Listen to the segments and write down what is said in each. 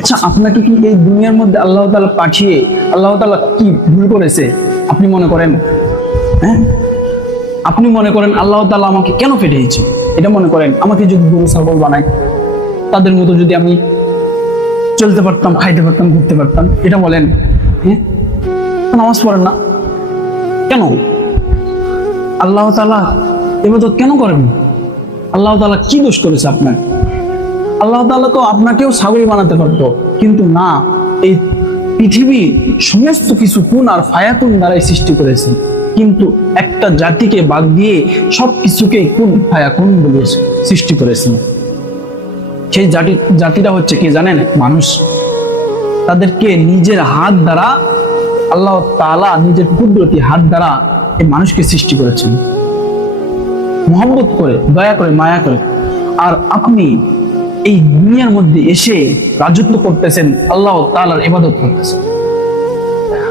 আচ্ছা, আপনাকে কি এই দুনিয়ার মধ্যে আল্লাহ তাআলা পাঠিয়ে আল্লাহ তাআলা কি ভুল করেছে আপনি মনে করেন? হ্যাঁ, আপনি মনে করেন আল্লাহ তাআলা আমাকে কেন পাঠিয়েছে? এটা মনে করেন আমাকে যদি গরু ছাগল বানায়, তাদের মতো যদি আমি চলতে পারতাম, খাইতে পারতাম, ঘুরতে পারতাম, এটা বলেন? হ্যাঁ, নামাজ পড়েন না কেন? আল্লাহ তাআলা ইবাদত কেন করেন? আল্লাহ তাআলা কি দোষ করেছে আপনার? আল্লাহ তাআলা তো আপনাকেও ছাগল বানাতে পারতো, কিন্তু না, এই পৃথিবী সমস্ত কিছু কুন আর ফায়াকুন দ্বারাই সৃষ্টি করেছেন, কিন্তু একটা জাতিকে বাদ দিয়ে সব কিছুকে কুন ফায়াকুন বলে সৃষ্টি করেছেন। সেই জাতিটা হচ্ছে কি জানেন? মানুষ। তাদেরকে নিজের হাত দ্বারা আল্লাহ তাআলা নিজের কুদরতি হাত দ্বারা এই মানুষকে সৃষ্টি করেছেন, মহব্বত করে, দয়া করে, মায়া করে। আর আপনি এই দুনিয়ার মধ্যে এসে রাজত্ব করতেছেন, আল্লাহ তাআলার ইবাদত করতেছেন,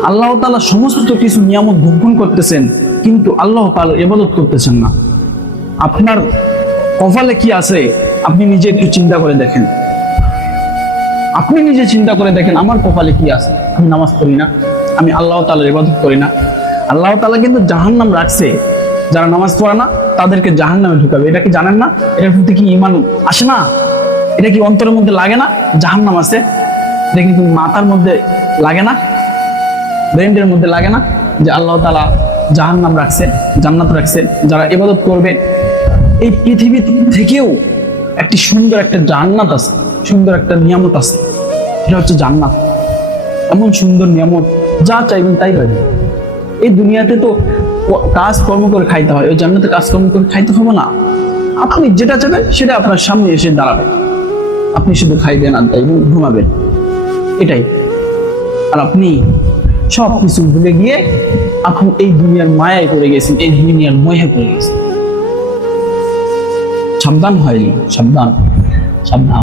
আল্লাহ তাআলা সমস্ত কিছু নিয়ামত ভোগ করতেছেন, কিন্তু আল্লাহ তাআলার ইবাদত করতেছেন না। আপনার কপালে কি আছে আপনি নিজে একটু চিন্তা করে দেখেন। আপনি নিজে চিন্তা করে দেখেন, আমার কপালে কি আছে? আমি নামাজ পড়ি না, আমি আল্লাহ তাআলার ইবাদত করি না। আল্লাহ তাআলা কিন্তু জাহান্নাম রাখছে, যারা নামাজ পড়ে না তাদেরকে জাহান্নামে ঢুকাবে। এটা কি জানেন না? এটার প্রতি কি ঈমান আসে না? এটা কি অন্তরের মধ্যে লাগে না জাহান্নাম আছে? এটা কিন্তু মাথার মধ্যে লাগে না, ব্রেনের মধ্যে লাগে না যে আল্লাহ তাআলা জাহান্নাম রাখছে, জান্নাত রাখছে? যারা ইবাদত করবে, এই পৃথিবী থেকেও একটি সুন্দর একটা জান্নাত আছে, সুন্দর একটা নিয়ামত আছে, সেটা হচ্ছে জান্নাত। এমন সুন্দর নিয়ামত, যা চাইবেন তাই পাবেন। এই দুনিয়াতে তো কাজ কর্ম করে খাইতে হয়, ওই জান্নাতে কাজকর্ম করে খাইতে হবে না। আপনি যেটা চাইবেন সেটা আপনার সামনে এসে দাঁড়াবে, আপনি শুধু খাইবেন আর ঘুমাবেন, এটাই। আর আপনি সব কিছু ভুলে গিয়ে আপনি এই দুনিয়ার মায়ায় পড়ে গেছেন, এই দুনিয়ার মোহে পড়ে গেছেন। সাবধান হয়নি, সাবধান, সাবধান।